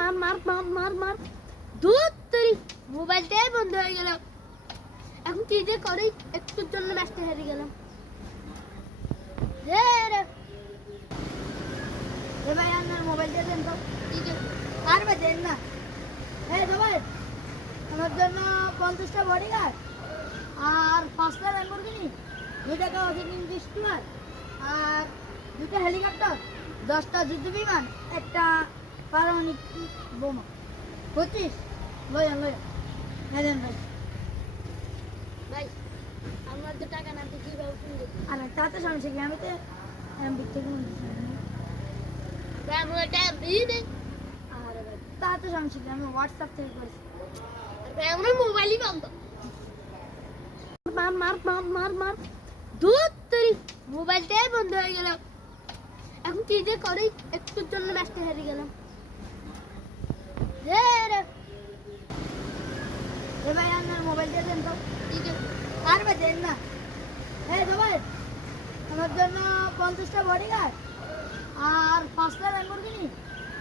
মার মার মার মার মার দুধ তৈরি মোবাইলটাই বন্ধ হয়ে গেল। এখন কি যে করি, একটুর জন্য ব্যস্ত হেরে গেলাম। ভাই আপনার মোবাইলটা দেন তো। আর ভাই দেন না। হ্যাঁ ভাই, আমার জন্য 50টা বডিগার্ড আর 5টা ল্যাম্বরগিনি, 2 টাকা অসিনিং ডিস্টুয়ার আর 2টা হেলিকপ্টার, 10টা যুদ্ধ বিমান, একটা পারমাণবিক বোমা। 25 লয়া লয়া। হ্যাঁ দেন ভাই। ভাই আমার তো টাকা না, তুই কিভাবে কিনবি? আরে তাতে সমস্যা কি, আমি তো এমবি থেকে ভাই আমার টাকা দিয়ে দে। আরে ভাই তাতে সমস্যা কি, আমি হোয়াটসঅ্যাপ থেকে করেছি। ভাই আমার মোবাইলই বন্ধ। মার মার মার মার মার দুধ তৈরি মোবাইলটাই বন্ধ হয়ে গেল। এখন কি যে করি, একটুর জন্য ব্যস্ত হেরে গেলাম। ভাই আপনার মোবাইলটা দেন তো। আর ভাই দেন না। হ্যাঁ ভাই, আমার জন্য 50টা বডিগার্ড আর 5টা ল্যাম্বরগিনি,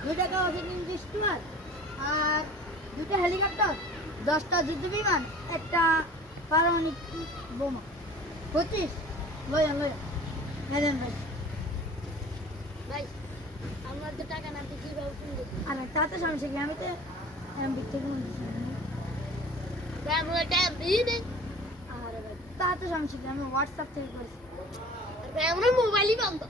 2 টাকা অসিনিং ডিস্টুয়ার আর 2টা হেলিকপ্টার, 10টা যুদ্ধ বিমান, একটা পারমাণবিক বোমা। 25 লয়া লয়া। হ্যাঁ দেন ভাই। ভাই আমার তো টাকা না, তুই কিভাবে কিনবি? আরে তাতে সমস্যা কি, আমি তো এমবি থেকে ভাই আমার টাকা দিয়ে দে। আরে ভাই তাতে সমস্যা কি, আমি হোয়াটসঅ্যাপ থেকে করেছি। ভাই আমার মোবাইলই বন্ধ।